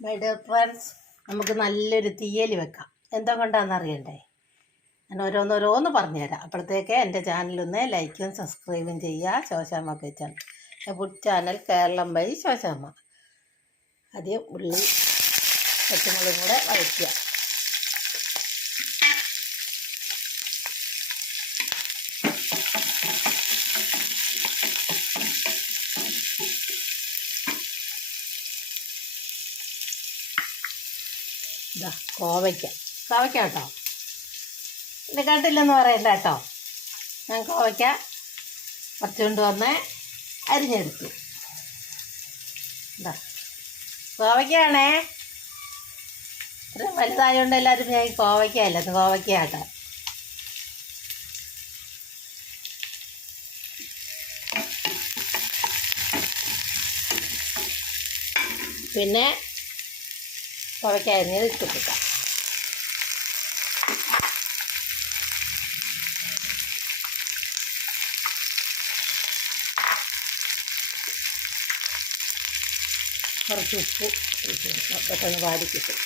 My friends നമുക്ക് നല്ലൊരു തീയൽ വെക്കാം. എന്തോ കൊണ്ടാണെന്ന് അറിയണ്ടേ? ഞാൻ ഓരോന്നോരോന്ന് പറഞ്ഞുതരാം. അപ്പോഴത്തേക്ക് എന്റെ ചാനലൊന്ന് ലൈക്കും സബ്സ്ക്രൈബും ചെയ്യുക. Shoshamma kitchen food channel Keralam വഴി ശോശാമ്മ. ആദ്യം ഉള്ളി പച്ചമുളകും കൂടെ വഴറ്റുക ഇതാ കോവയ്ക്ക. കോവയ്ക്ക കേട്ടോ. ഇത് കേട്ടില്ലെന്ന് പറയണ്ട കേട്ടോ. ഞാൻ കോവയ്ക്ക പറിച്ചുകൊണ്ട് വന്ന് അരിഞ്ഞെടുത്തു. ഇതാ കോവയ്ക്കാണേ ഇത്രയും വലുതായതുകൊണ്ട് എല്ലാവരും ഞാൻ കോവയ്ക്ക അല്ല ഇത് കോവയ്ക്ക കേട്ടോ പിന്നെ കോവയ്ക്ക അരിഞ്ഞത് ഇട്ട്. കൊടുക്കാം കുറച്ച് ഉപ്പ് പെട്ടെന്ന് വാടി കിട്ടും.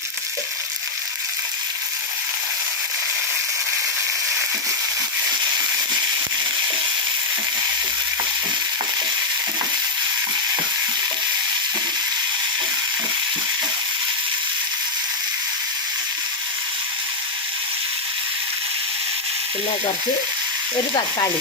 പിന്നെ കുറച്ച് ഒരു തക്കാളി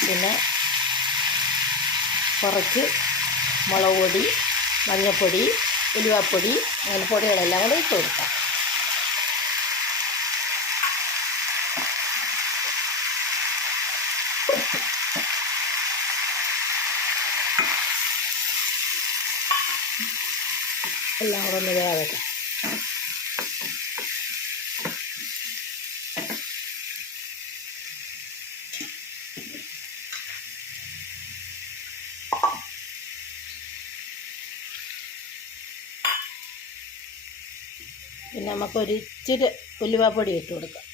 പിന്നെ കുറച്ച് മുളക് പൊടി മഞ്ഞൾപ്പൊടി ഉലുവാപ്പൊടി അങ്ങനെ പൊടികളെല്ലാം കൂടെ ഇട്ട് കൊടുക്കാം. എല്ലാം കൂടെ ഒന്ന് വേവട്ടെ. പിന്നെ നമുക്കൊരു ഇച്ചിരി ഉലുവാപ്പൊടി ഇട്ട് കൊടുക്കാം.